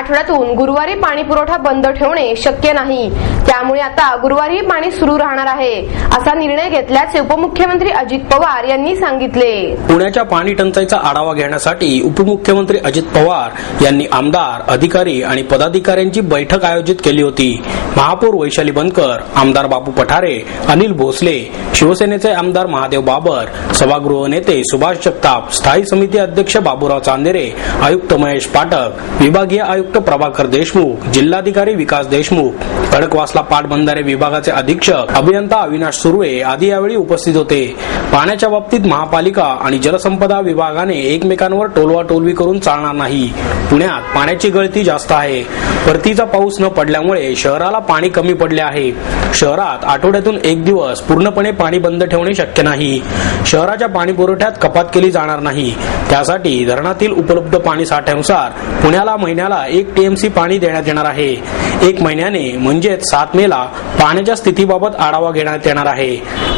आठवड्यातून गुरुवारी पाणी पुरवठा बंद ठेवणे शक्य नाही। त्यामुळे आता गुरुवारी पाणी सुरू राहणार आहे असा निर्णय घेतल्याचे उपमुख्यमंत्री अजित पवार यांनी सांगितले। पुण्याच्या पाणी टंचाईचा आढावा घेण्यासाठी उपमुख्यमंत्री अजित पवार यांनी आमदार, अधिकारी आणि पदाधिकाऱ्यांची बैठक आयोजित केली होती। महापौर वैशाली बनकर, आमदार बापू पठारे, अनिल भोसले, शिवसेनेचे आमदार महादेव बाबर, सभागृह नेते सुभाष जगताप, स्थायी समिती अध्यक्ष बाबूराव चांदेरे, आयुक्त महेश पाठक, विभागीय आयुक्त प्रभाकर देशमुख, जिल्हाधिकारी विकास देशमुख, खडकवासला पाटबंधारे विभागाचे अधीक्षक अभियंता अविनाश सुर्वे आदी यावेळी उपस्थित होते। पाण्याच्या बाबतीत महापालिका आणि जलसंपदा विभागाने एकमेकांवर टोलवाटोलवी करून चालणार नाही। पुण्यात पाण्याची गळती जास्त आहे। परतीचा पाऊस न पडल्यामुळे शहराला पाणी कमी पडले आहे। शहरात आठवड्यातून एक दिवस पूर्णपणे पाणी बंद ठेवणे शक्य नाही। शहराच्या पाणी पुरवठ्यात कपात केली जाणार नाही। त्यासाठी धरणातील उपलब्ध पाणी साठ्यानुसार पुण्याला महिन्याला 1 टीएमसी पाणी देण्यात येणार आहे। 1 महिन्याने म्हणजेच 7 मेला पाण्याच्या स्थितीबाबत आढावा घेण्यात येणार आहे।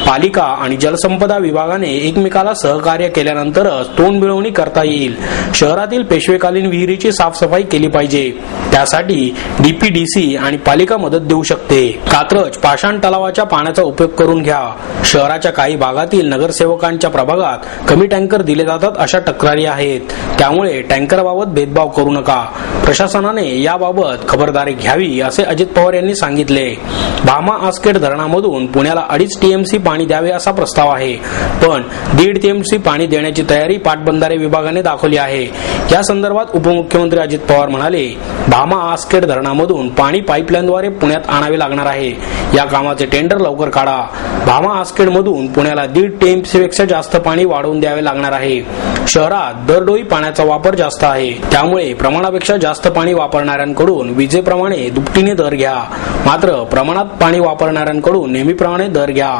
पालिका आणि जलसंपदा विभागाने एकमेकाला सहकार्य केल्यानंतरच तोंड मिळवणी करता येईल। शहरातील पेशवेकालीन विहिरीची साफसफाई केली पाहिजे। त्यासाठी डीपीडीसी आणि पालिका मदत देऊ शकते। कात्रज पाषाण तलावाच्या पाण्याचा उपयोग करून घ्या। शहराच्या काही भागातील नगरसेवकांच्या प्रभागात कमी टँकर दिले जातात अशा तक्रारी आहेत। त्यामुळे टँकरबाबत भेदभाव करू नका। प्रशासनाने याबाबत खबरदारी घ्यावी असे अजित पवार यांनी सांगितले। भामा आसखेड धरणामधून पुण्याला 2.5 टीएमसी पाणी द्यावे असा प्रस्ताव आहे, पण 1.5 टीएमसी पाणी देण्याची तयारी पाटबंधारे विभागाने दाखवली आहे। या संदर्भात उपमुख्यमंत्री अजित पवार म्हणाले, भामा आसखेड धरणामधून पाणी पाईपलाईनद्वारे पुण्यात आणावे लागणार आहे। या कामाचे टेंडर लवकर काढा। भामा आसखेड मधून पुण्याला 1.5 टीएमसी पेक्षा जास्त पाणी वाढवून द्यावे लागणार आहे। शहरात दरडोई पाण्याचा वापर जास्त आहे, त्यामुळे प्रमाणापेक्षा जास्त पाणी वापरणाऱ्यांकडून विजेप्रमाणे दुपटीने दर घ्या। मात्र प्रमाणात पाणी वापरणाऱ्यांकडून नेहमीप्रमाणे दर घ्या।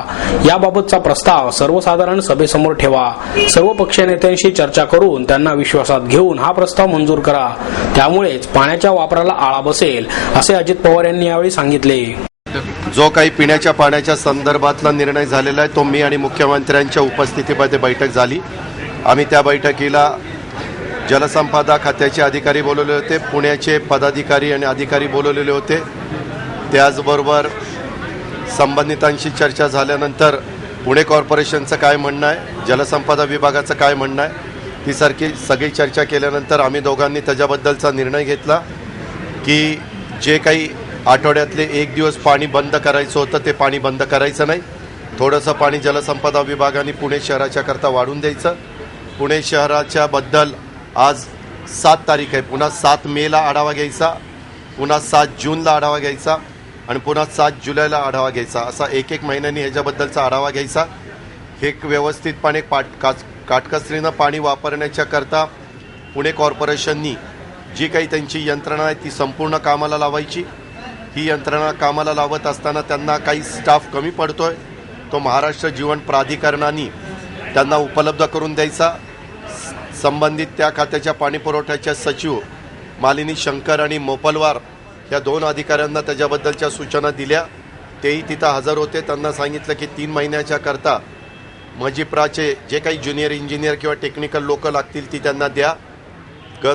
याबाबतचा प्रस्ताव सर्वसाधारण सभेसमोर ठेवा। सर्व पक्षीय नेत्यांशी चर्चा करून त्यांना विश्वासात घेऊन हा प्रस्ताव मंजूर करा। त्यामुळेच पाण्याच्या वापराला आळा बसेल असे अजित पवार यांनी यावेळी सांगितले। जो काही पिण्याच्या पाण्याच्या संदर्भातला निर्णय झालेला आहे तो मी आणि मुख्यमंत्र्यांच्या उपस्थितीमध्ये बैठक झाली। आम्ही त्या बैठकीला जलसंपदा खात्याचे अधिकारी बोलवले होते, पुण्याचे पदाधिकारी आणि अधिकारी बोलवलेले होते। त्याचबरोबर संबंधितांशी चर्चा झाल्यानंतर पुणे कॉर्पोरेशनचं काय म्हणणं आहे, जलसंपदा विभागाचं काय म्हणणं आहे, ही सगळी चर्चा केल्यानंतर आम्ही दोघांनी त्याच्याबद्दलचा निर्णय घेतला की जे काही आठवड्यातले 1 दिवस पाणी बंद करायचं होतं ते पाणी बंद करायचं नाही। थोडंसं पाणी जलसंपदा विभागाने पुणे शहराच्या करता वाढून द्यायचं। पुणे शहराच्या बद्दल आज 7 तारीख आहे, पुन्हा 7 मेला आढावा घ्यायचा, पुन्हा 7 जूनला आढावा घ्यायचा आणि पुन्हा 7 जुलैला आढावा घ्यायचा। असा 1-1 महिन्यांनी ह्याच्याबद्दलचा आढावा घ्यायचा। हे व्यवस्थितपणे काटकसरीनं पाणी वापरण्याच्या करता पुणे कॉर्पोरेशननी जी काही त्यांची यंत्रणा आहे ती संपूर्ण कामाला लावायची। ही यंत्रणा कामाला लावत असताना त्यांना काही स्टाफ कमी पडतोय, तो महाराष्ट्र जीवन प्राधिकरणाने त्यांना उपलब्ध करून द्यायचा। संबंधित त्या खात्याच्या पाणी पुरवठ्याच्या सचिव मालिनी शंकर आणि मोपलवार या 2 अधिकाऱ्यांना त्याच्याबद्दलच्या सूचना दिल्या। तेही तिथं हजर होते। त्यांना सांगितलं की 3 महिन्याच्या करता मजिप्राचे जे काही ज्युनियर इंजिनियर किंवा टेक्निकल लोक लागतील ती त्यांना द्या।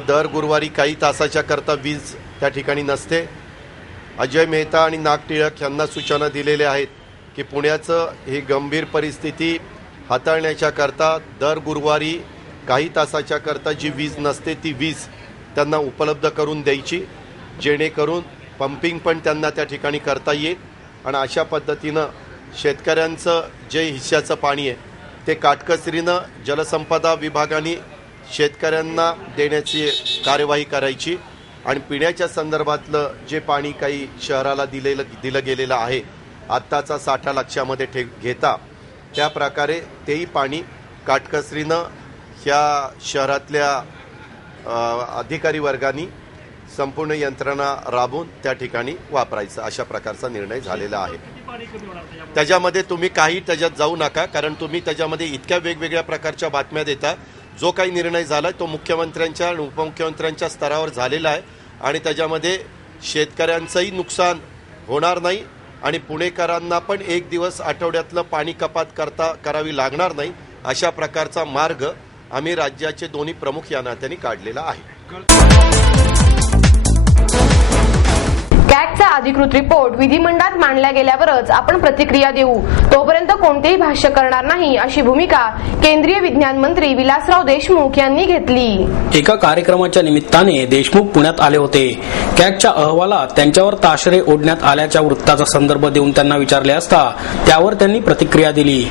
दर गुरुवारी काही तासाच्या करता वीज त्या ठिकाणी नसते। अजय मेहता आणि नाग टिळक यांना सूचना दिलेल्या आहेत की पुण्याचं ही गंभीर परिस्थिती हाताळण्याच्या करता दर गुरुवारी काही तासाच्या करता जी वीज नसते ती वीज त्यांना उपलब्ध करून द्यायची, जेणेकरून पंपिंग पण त्यांना त्या ठिकाणी करता येईल आणि अशा पद्धतीनं शेतकऱ्यांचं जे हिश्श्याचं पाणी आहे ते काटकसरीनं जलसंपदा विभागाने शेतकऱ्यांना देण्याची कार्यवाही करायची आणि पिण्याच्या संदर्भातलं जे पाणी काही शहराला दिलं गेलेलं आहे आत्ताचा साठा लक्षामध्ये घेता त्या प्रकारे तेही पाणी काटकसरीनं ह्या शहरातल्या अधिकारी वर्गांनी संपूर्ण यंत्रणा राबवून त्या ठिकाणी वापरायचं अशा प्रकारचा निर्णय झालेला आहे। त्याच्यामध्ये तुम्ही काही त्याच्यात जाऊ नका, कारण तुम्ही त्याच्यामध्ये इतक्या वेगवेगळ्या प्रकारच्या बातम्या देता। जो काही निर्णय झाला तो मुख्यमंत्र्यांच्या आणि उपमुख्यमंत्र्यांच्या स्तरावर झालेला आहे आणि त्याच्यामध्ये शेतकऱ्यांचंही नुकसान होणार नाही आणि पुणेकरांना पण 1 दिवस आठवड्यातलं पाणी कपात करावी लागणार नाही अशा प्रकारचा मार्ग आम्ही राज्याचे दोन्ही प्रमुख या नात्याने काढलेला आहे। कॅगचा अधिकृत रिपोर्ट विधिमंडळात मांडला गेल्यावरच आपण प्रतिक्रिया देऊ, तोपर्यंत कोणतेही भाष्य करणार नाही, अशी भूमिका केंद्रीय विज्ञान मंत्री विलासराव देशमुख यांनी घेतली. एका कार्यक्रमाच्या निमित्ताने देशमुख पुण्यात आले होते. कॅगच्या अहवालात त्यांच्यावर ताशेरे ओढण्यात आल्याच्या वृत्ताचा संदर्भ देऊन त्यांना विचारले असता त्यावर त्यांनी प्रतिक्रिया दिली.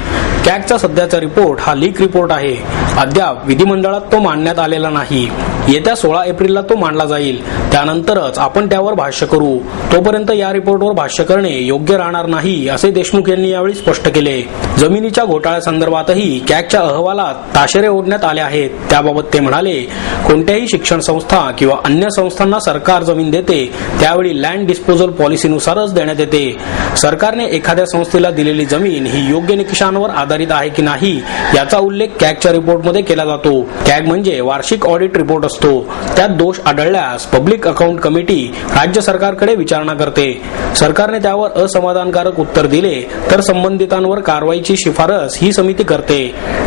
कॅगचा सध्याचा रिपोर्ट हा लीक रिपोर्ट आहे. अद्याप विधिमंडळात तो मांडण्यात आलेला नाही. येत्या 16 एप्रिलला तो मांडला जाईल. त्यानंतरच आपण त्यावर भाष्य करू. तोपर्यंत या रिपोर्टवर भाष्य करणे योग्य राहणार नाही, असे देशमुख यांनी यावेळी स्पष्ट केले. जमिनीच्या घोटाळ्यासंदर्भातही कॅगच्या अहवालात ताशेरे ओढण्यात आले आहेत. त्याबाबत ते म्हणाले, कोणत्याही शिक्षण संस्था किंवा अन्य संस्थांना सरकार जमीन देते त्यावेळी लँड डिस्पोजल पॉलिसीनुसारच देण्यात येते. सरकारने एखाद्या संस्थेला दिलेली जमीन ही योग्य निकषांवर आधारित आहे की नाही याचा उल्लेख कॅगच्या रिपोर्टमध्ये केला जातो. कॅग म्हणजे वार्षिक ऑडिट रिपोर्ट असतो. त्यात दोष आढळल्यास पब्लिक अकाउंट कमिटी राज्य सरकारकडे विचारणा करते. सरकारने त्यावर असमाधानकारक उत्तर दिले तर संबंधितांवर कारवाईची शिफारस ही समिती करते.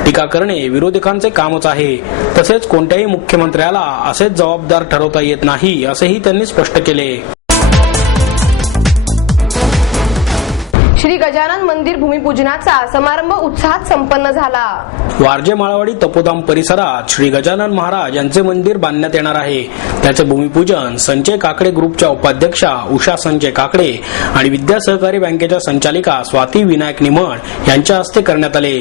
टीका करणे विरोधकांचे कामच आहे. तसेच कोणत्याही मुख्यमंत्र्याला असेच जबाबदार ठरवता येत नाही, असेही त्यांनी स्पष्ट केले. श्री गजानन मंदिर भूमिपूजनाचा समारंभ उत्साहात संपन्न झाला. वारजे माळवाडी तपोधाम परिसरात श्री गजानन महाराज यांचे मंदिर बांधण्यात येणार आहे. त्याचे भूमिपूजन संजय काकडे ग्रुपच्या उपाध्यक्षा उषा संजय काकडे आणि विद्या सहकारी बँकेच्या संचालिका स्वाती विनायक निमण यांच्या हस्ते करण्यात आले.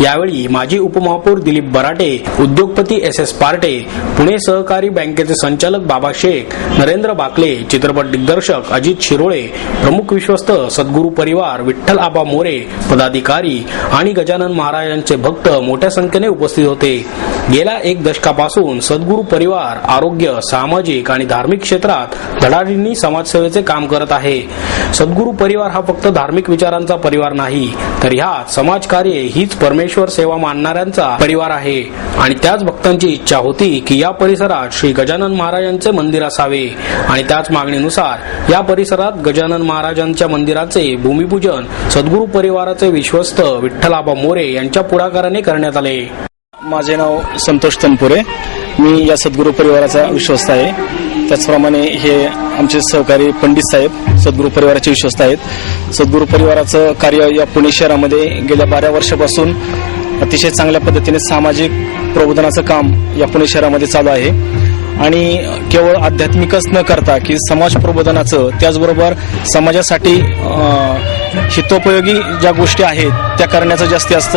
यावेळी माजी उपमहापौर दिलीप बराटे, उद्योगपती SS पार्टे, पुणे सहकारी बँकेचे संचालक बाबा शेख, नरेंद्र बाकले, चित्रपट दिग्दर्शक अजित शिरोळे, प्रमुख विश्वस्त सद्गुरू परिवार, विठ्ठल आबा मोरे, पदाधिकारी आणि गजानन महाराजांचे भक्त मोठ्या संख्येने उपस्थित होते. गेल्या 1 दशकापासून सद्गुरू परिवार आरोग्य, सामाजिक आणि धार्मिक क्षेत्रात धडाडींनी समाजसेवेचे काम करत आहे. सद्गुरू परिवार हा फक्त धार्मिक विचारांचा परिवार नाही, तर ह्यात समाजकार्य हीच परमेश्वर सेवा मानणाऱ्यांचा परिवार आहे. आणि त्याच भक्तांची इच्छा होती की या परिसरात श्री गजानन महाराजांचे मंदिर असावे आणि त्याच मागणीनुसार या परिसरात गजानन महाराजांच्या मंदिराचे भूमिपूजन सद्गुरू परिवाराचे विश्वस्त विठ्ठल आबा मोरे यांच्या पुढाकाराने करण्यात आले. माझे नाव संतोष तनपुरे. मी या सद्गुरू परिवाराचा विश्वस्त आहे. त्याचप्रमाणे हे आमचे सहकारी पंडित साहेब सद्गुरू परिवाराचे विश्वस्त आहेत. सद्गुरू परिवाराचं कार्य या पुणे शहरामध्ये गेल्या 12 वर्षापासून अतिशय चांगल्या पद्धतीने सामाजिक प्रबोधनाचं काम या पुणे शहरामध्ये चालू आहे. आणि केवळ आध्यात्मिकच न करता की समाज प्रबोधनाचं, त्याचबरोबर समाजासाठी हितोपयोगी ज्या गोष्टी आहेत त्या करण्याचं जास्तीत जास्त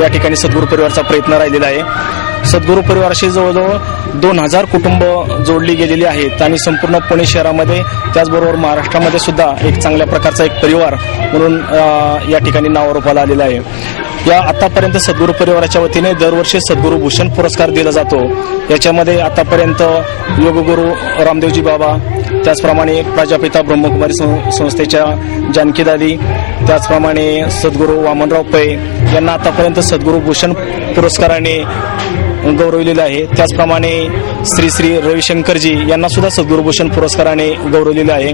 या ठिकाणी सद्गुरू परिवाराचा प्रयत्न राहिलेला आहे. सद्गुरू परिवाराशी जवळजवळ 2000 कुटुंब जोडली गेलेली आहेत आणि संपूर्ण पुणे शहरामध्ये त्याचबरोबर महाराष्ट्रामध्ये सुद्धा एक चांगल्या प्रकारचा एक परिवार म्हणून या ठिकाणी नावारूपाला आलेला आहे. या आतापर्यंत सद्गुरू परिवाराच्या वतीने दरवर्षी सद्गुरू भूषण पुरस्कार दिला जातो. याच्यामध्ये आतापर्यंत योगगुरू रामदेवजी बाबा, त्याचप्रमाणे प्रजापिता ब्रह्मकुमारी संस्थेच्या जानकीदादी, त्याचप्रमाणे सद्गुरू वामनराव पै यांना आतापर्यंत सद्गुरू भूषण पुरस्काराने गौरवलेलं आहे. त्याचप्रमाणे श्री श्री रविशंकरजी यांना सुद्धा सद्गुरू भूषण पुरस्काराने गौरवलेलं आहे.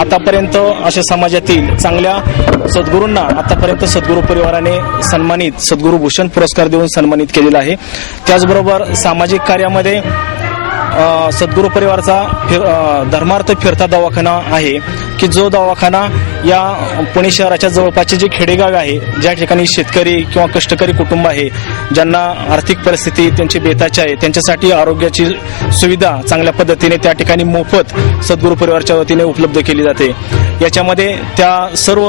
आतापर्यंत अशा समाजातील चांगल्या सद्गुरूंना आतापर्यंत सद्गुरू परिवाराने सन्मानित सद्गुरू भूषण पुरस्कार देऊन सन्मानित केलेला आहे. त्याचबरोबर सामाजिक कार्यामध्ये सद्गुरू परिवाराचा धर्मार्थ फिरता दवाखाना आहे की जो दवाखाना या पुणे शहराच्या जवळपासचे जे खेडेगाव आहे, ज्या ठिकाणी शेतकरी किंवा कष्टकरी कुटुंब आहे, ज्यांना आर्थिक परिस्थिती त्यांची बेताची आहे, त्यांच्यासाठी आरोग्याची सुविधा चांगल्या पद्धतीने त्या ठिकाणी मोफत सद्गुरू परिवाराच्या वतीने उपलब्ध केली जाते. याच्यामध्ये त्या सर्व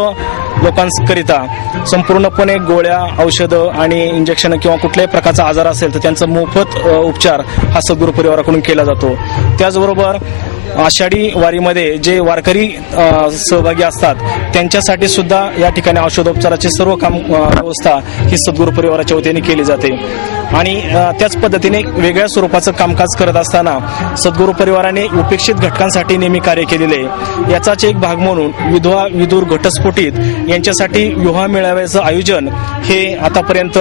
लोकांकरिता संपूर्णपणे गोळ्या, औषधं आणि इंजेक्शन किंवा कुठल्याही प्रकारचा आजार असेल तर त्यांचा मोफत उपचार हा सद्गुरू परिवाराकडून केला जातो. त्याचबरोबर आषाढी वारीमध्ये जे वारकरी सहभागी असतात त्यांच्यासाठी सुद्धा या ठिकाणी औषधोपचाराची सर्व व्यवस्था ही सद्गुरू परिवाराच्या वतीने केली जाते. आणि त्याच पद्धतीने वेगळ्या स्वरूपाचं कामकाज करत असताना सद्गुरू परिवाराने उपेक्षित घटकांसाठी नेहमी कार्य केलेले आहे. याचाच एक भाग म्हणून विधवा विदूर घटस्फोटित यांच्यासाठी विवाह मेळाव्याचं आयोजन हे आतापर्यंत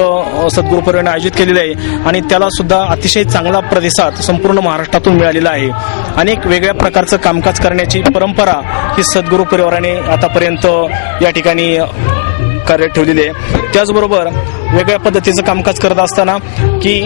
सद्गुरू परिवाराने आयोजित केलेलं आहे आणि त्याला सुद्धा अतिशय चांगला प्रतिसाद संपूर्ण महाराष्ट्रातून मिळालेला आहे. अनेक वेगळ्या प्रकारचं कामकाज करण्याची परंपरा ही सद्गुरू परिवाराने आतापर्यंत या ठिकाणी कार्य ठेवलेले आहे. त्याचबरोबर वेगळ्या पद्धतीचं कामकाज करत असताना की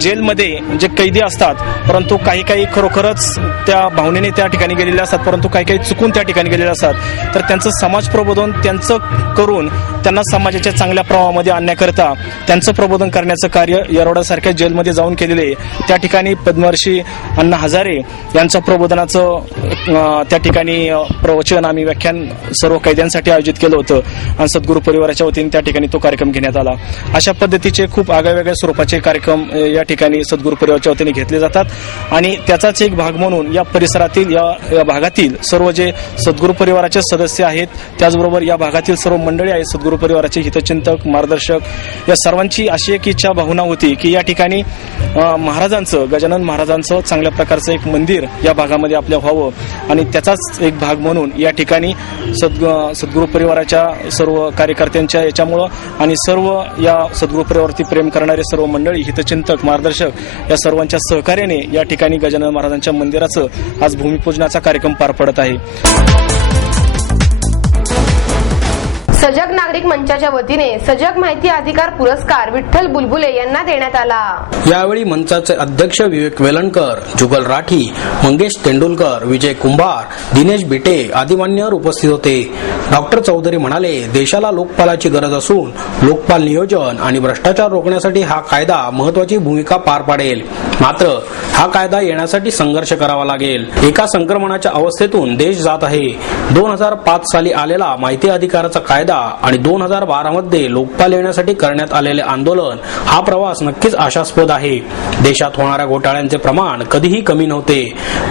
जेलमध्ये जे कैदी असतात, परंतु काही काही खरोखरच त्या भावनेने त्या ठिकाणी गेलेले असतात, परंतु काही काही चुकून त्या ठिकाणी गेलेले असतात. तर त्यांचं समाज प्रबोधन त्यांचं करून त्यांना समाजाच्या चांगल्या प्रवाहामध्ये आणण्याकरता त्यांचं प्रबोधन करण्याचं कार्य येरवड्यासारख्या जेलमध्ये जाऊन केलेले आहे. त्या ठिकाणी पद्मश्री अण्णा हजारे यांचं प्रबोधनाचं त्या ठिकाणी प्रवचन आम्ही व्याख्यान सर्व कैद्यांसाठी आयोजित केलं होतं आणि सद्गुरू परिवाराच्या वतीने त्या ठिकाणी तो कार्यक्रम घेण्यात आला. अशा पद्धतीचे खूप आगळ्या स्वरूपाचे कार्यक्रम या ठिकाणी सद्गुरू परिवाराच्या वतीने घेतले जातात आणि त्याचाच एक भाग म्हणून या परिसरातील या भागातील सर्व जे सद्गुरू परिवाराचे सदस्य आहेत, त्याचबरोबर या भागातील सर्व मंडळी आहेत, सद्गुरू परिवाराचे हितचिंतक, मार्गदर्शक, या सर्वांची अशी एक इच्छा भावना होती की या ठिकाणी महाराजांचं, गजानन महाराजांचं चांगल्या प्रकारचं एक मंदिर या भागामध्ये आपल्या व्हावं आणि त्याचाच एक भाग म्हणून या ठिकाणी सद्गुरू परिवाराच्या सर्व कार्यकर्त्यांच्या याच्यामुळं आणि सर्व या सद्गुरू परिवारावरती प्रेम करणारे सर्व मंडळी, हितचिंतक, मार्गदर्शक या सर्वांच्या सहकार्याने या ठिकाणी गजानन महाराजांच्या मंदिराचं आज भूमिपूजनाचा कार्यक्रम पार पडत आहे. सजग नागरिक मंचाच्या वतीने सजग माहिती अधिकार पुरस्कार विठ्ठल बुलबुले यांना देण्यात आला. यावेळी मंचाचे अध्यक्ष विवेक वेलणकर, जुगल राठी, मंगेश तेंडुलकर, विजय कुंभार, दिनेश बिटे आदी मान्यवर उपस्थित होते. डॉक्टर चौधरी म्हणाले, देशाला लोकपालाची गरज असून लोकपाल नियोजन आणि भ्रष्टाचार रोखण्यासाठी हा कायदा महत्वाची भूमिका पार पाडेल. मात्र हा कायदा येण्यासाठी संघर्ष करावा लागेल. एका संक्रमणाच्या अवस्थेतून देश जात आहे. 2005 साली आलेला माहिती अधिकाराचा कायदा आणि 2012 मध्ये लोकपाल येण्यासाठी करण्यात आलेले आंदोलन हा प्रवास नक्कीच आशास्पद आहे. देशात होणाऱ्या घोटाळ्यांचे प्रमाण कधीही कमी नव्हते.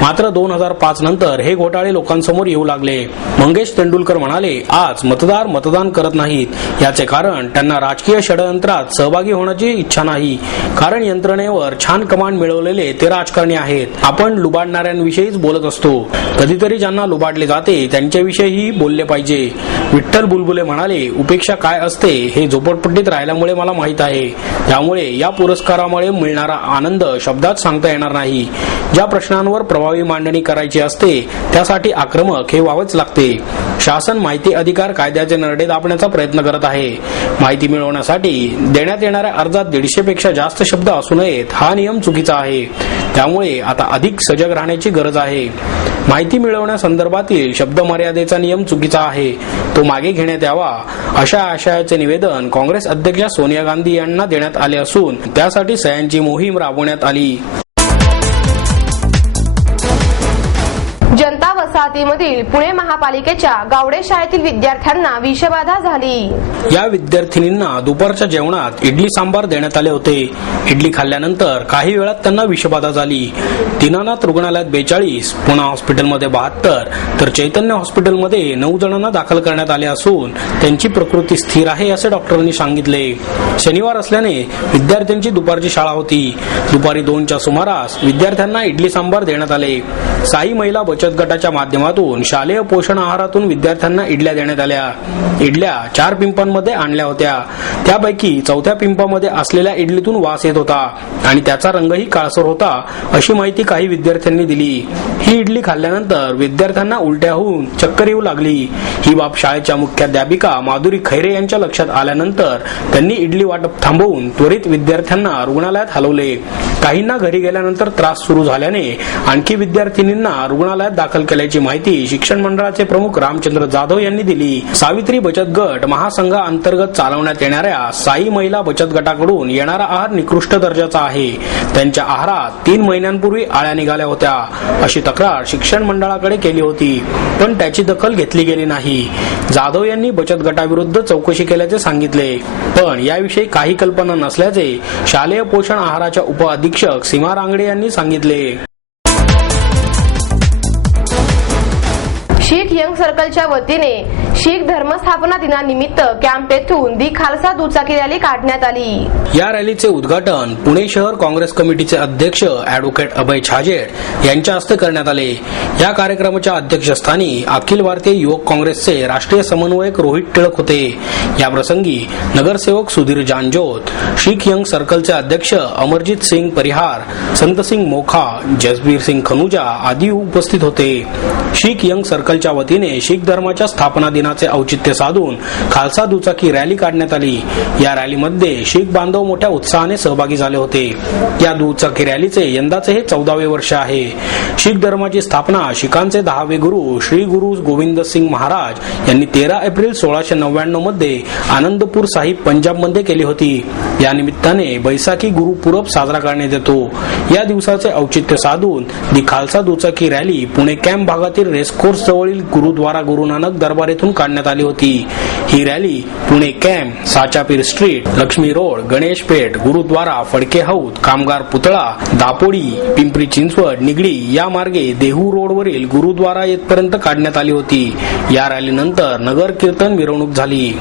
मात्र 2005 नंतर हे घोटाळे लोकांसमोर येऊ लागले. मंगेश तेंडुलकर म्हणाले, आज मतदार मतदान करत नाहीत. याचे कारण त्यांना राजकीय षडयंत्रात सहभागी होण्याची इच्छा नाही. कारण यंत्रणेवर छान कमांड मिळवलेले ते राजकारणी आहेत. आपण लुबाडणाऱ्यांविषयीच बोलत असतो. कधीतरी ज्यांना लुबाडले जाते त्यांच्याविषयीही बोलले पाहिजे. विठ्ठल बुलबुले म्हणाले, उपेक्षा काय असते हे झोपडपट्टीत राहिल्यामुळे मला माहित आहे. त्यामुळे या पुरस्कारामुळे मिळणारा आनंद शब्दात सांगता येणार नाही. ज्या प्रश्नांवर प्रभावी मांडणी करायची असते त्यासाठी आक्रमक हे व्हावंच लागते. शासन माहिती अधिकार कायद्याचे नरडे दाबण्याचा प्रयत्न करत आहे. माहिती मिळवण्यासाठी देण्यात येणाऱ्या अर्जात 150 पेक्षा जास्त शब्द असू नयेत हा नियम चुकीचा आहे. त्यामुळे आता अधिक सजग राहण्याची गरज आहे. माहिती मिळवण्यासंदर्भातील शब्द मर्यादेचा नियम चुकीचा आहे, तो मागे घेण्यात यावा अशा आशयाचे निवेदन काँग्रेस अध्यक्षा सोनिया गांधी यांना देण्यात आले असून त्यासाठी सह्यांची मोहीम राबवण्यात आली. जनता वसाहतीमधील पुणे महापालिकेच्या गावडे शाळेतील विद्यार्थ्यांना विषबाधा झाली. या विद्यार्थिनींना दुपारच्या जेवणात इडली सांबार देण्यात आले होते. इडली खाल्ल्यानंतर काही वेळात त्यांना विषबाधा झाली. दीनानाथ रुग्णालयात 42, पुणा हॉस्पिटलमध्ये 72 तर चैतन्य हॉस्पिटलमध्ये 9 जणांना दाखल करण्यात आले असून त्यांची प्रकृती स्थिर आहे असे डॉक्टरांनी सांगितले. शनिवार असल्याने विद्यार्थ्यांची दुपारची शाळा होती. दुपारी 2च्या सुमारास विद्यार्थ्यांना इडली सांबार देण्यात आले. साई महिला बचत गटाच्या माध्यमातून शालेय पोषण आहारातून विद्यार्थ्यांना इडल्या देण्यात आल्या. इडल्या 4 पिंपांमध्ये आणल्या होत्या. त्यापैकी 4थ्या पिंपामध्ये असलेल्या इडलीतून वास येत होता आणि त्याचा रंगही काळसर होता अशी माहिती काही विद्यार्थ्यांनी दिली. ही इडली खाल्ल्यानंतर विद्यार्थ्यांना उलट्या होऊन चक्कर येऊ लागली. ही बाब शाळेच्या मुख्याध्यापिका माधुरी खैरे यांच्या लक्षात आल्यानंतर त्यांनी इडली वाटप थांबवून त्वरित विद्यार्थ्यांना रुग्णालयात हलवले. काहींना घरी गेल्यानंतर त्रास सुरू झाल्याने आणखी विद्यार्थिनींना रुग्णालयात दाखल केल्याची माहिती शिक्षण मंडळाचे प्रमुख रामचंद्र जाधव यांनी दिली. सावित्री बचत गट महासंघा अंतर्गत चालवण्यात येणाऱ्या साई महिला बचत गटाकडून येणारा आहार निकृष्ट दर्जाचा आहे. त्यांच्या आहारात 3 महिन्यांपूर्वी आळ्या निघाल्या होत्या अशी तक्रार शिक्षण मंडळाकडे केली होती, पण त्याची दखल घेतली गेली नाही. जाधव यांनी बचत गटाविरुद्ध चौकशी केल्याचे सांगितले, पण याविषयी काही कल्पना नसल्याचे शालेय पोषण आहाराच्या उपअधीक्षक सीमा रांगडे यांनी सांगितले. शीख यंग सर्कलच्या वतीने शीख धर्मस्थापना दिनानिमित्त कॅम्प येथून दी खालसा दुचाकी रॅली काढण्यात आली. या रॅलीचे उद्घाटन पुणे शहर काँग्रेस कमिटीचे अध्यक्ष ॲडव्होकेट अभय छाजेड यांच्या हस्ते करण्यात आले. या कार्यक्रमाच्या अध्यक्षस्थानी अखिल भारतीय युवक काँग्रेसचे राष्ट्रीय समन्वयक रोहित टिळक होते. या प्रसंगी नगरसेवक सुधीर जानजोत, शीख यंग सर्कलचे अध्यक्ष अमरजीत सिंग परिहार, संतसिंग मोखा, जसबीर सिंग खनुजा आदी उपस्थित होते. शीख यंग सर्कलच्या वतीने शीख धर्माच्या स्थापना दिना दिनाचे औचित्य साधून खालसा दुचाकी रॅली काढण्यात आली। या रॅलीमध्ये शीख बांधव मोठ्या उत्साहाने सहभागी झाले होते। या दुचाकी रॅलीचे यंदाचे हे 14वे वर्ष आहे। शीख धर्माची स्थापना शीखांचे 10वे गुरु श्री गुरु गोविंद सिंग महाराज यांनी 13 एप्रिल 1699 मध्ये आनंदपूर साहिब पंजाब मध्ये केली होती। या निमित्ताने बैसाखी गुरु पूरब साजरा करण्यात येतो। या दिवसाचे औचित्य साधून दी खालसा दुचाकी रॅली पुणे कॅम्प भागातील रेसकोर्स जवळील गुरुद्वारा गुरु नानक दरबार येथून काढण्यात आली होती। ही rally Pune camp, Sachapir street, Laxmi road, Ganesh Peth, gurudwara, Phadke Haud, Kamgar पुतळा, दापोडी, पिंपरी चिंचवड, निगडी या मार्गे देहू रोडवरील गुरुद्वारा येथपर्यंत काढण्यात आली होती। या रॅलीनंतर नगर कीर्तन मिरवणूक झाली।